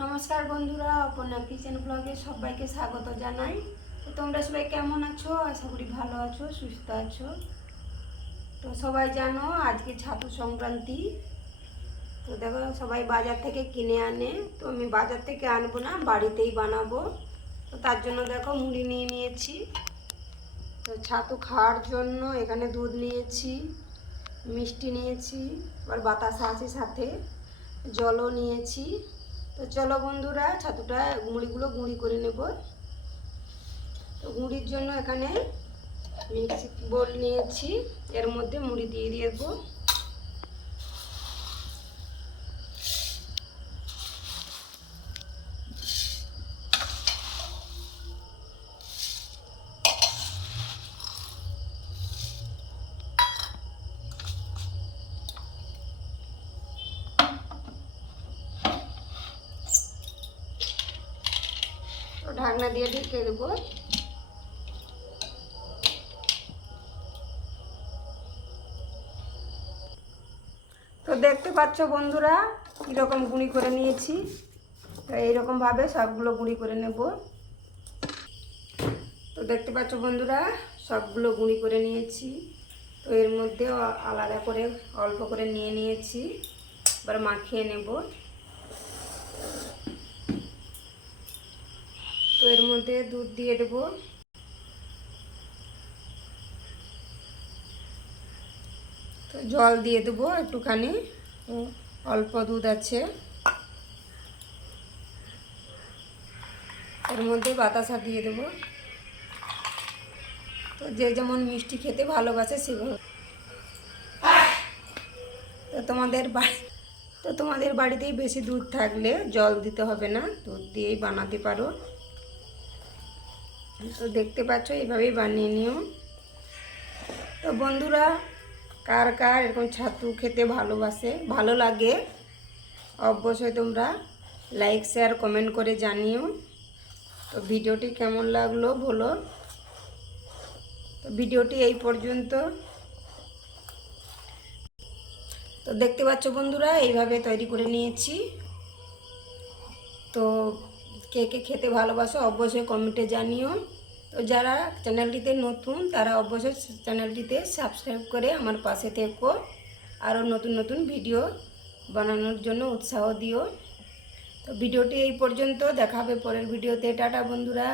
নমস্কার বন্ধুরা, অপর্ণা কিচেন ব্লগে সবাইকে স্বাগত জানাই। তো তোমরা সবাই কেমন আছো? আশা করি ভালো আছো, সুস্থ আছো। তো সবাই জানো আজকে ছাতু সংক্রান্তি। তো দেখো সবাই বাজার থেকে কিনে আনে, তো আমি বাজার থেকে আনবো না, বাড়িতেই বানাবো। তো তার জন্য দেখো মুড়ি নিয়ে নিয়েছি। তো ছাতু খাওয়ার জন্য এখানে দুধ নিয়েছি, মিষ্টি নিয়েছি, আবার বাতাসা আছে সাথে, জলও নিয়েছি। তো চলো বন্ধুরা ছাতুটা মুড়িগুলো গুঁড়ি করে নেব। তো গুঁড়ির জন্য এখানে মিক্সি বোল নিয়েছি, এর মধ্যে মুড়ি দিয়ে দেবো। তো ঢাকনা দিয়ে ঢেকে দেবো। তো দেখতে পাচ্ছ বন্ধুরা কীরকম গুঁড়ি করে নিয়েছি। তো এইরকমভাবে সবগুলো গুঁড়ি করে নেব। তো দেখতে পাচ্ছ বন্ধুরা সবগুলো গুঁড়ি করে নিয়েছি। তো এর মধ্যে আলাদা করে অল্প করে নিয়ে নিয়েছি, এবার মাখিয়ে নেব। তো এর মধ্যে দুধ দিয়ে দেবো। তো জল দিয়ে দেবো একটুখানি, অল্প দুধ আছে। এর মধ্যে বাতাসা দিয়ে দেবো। তো যে যেমন মিষ্টি খেতে ভালোবাসে সেভাবে। তো তোমাদের বাড়িতেই বেশি দুধ থাকলে জল দিতে হবে না, দুধ দিয়েই বানাতে পারো। তো দেখতে পাচ্ছ এইভাবেই বানিয়ে নিও। তো বন্ধুরা কার কার এরকম ছাতু খেতে ভালো লাগে, অবশ্যই তোমরা লাইক শেয়ার কমেন্ট করে জানিও। তো ভিডিওটি কেমন লাগলো বলো। তো ভিডিওটি এই পর্যন্ত। তো দেখতে পাচ্ছ বন্ধুরা এইভাবে তৈরি করে নিয়েছি। তো কে কে খেতে ভালোবাসো অবশ্যই কমেন্টে জানিও। তো যারা চ্যানেলটিতে নতুন তারা অবশ্যই চ্যানেলটিতে সাবস্ক্রাইব করে আমার পাশে থেকো, আরও নতুন নতুন ভিডিও বানানোর জন্য উৎসাহ দিও। তো ভিডিওটি এই পর্যন্ত, দেখা হবে পরের ভিডিওতে। টাটা বন্ধুরা।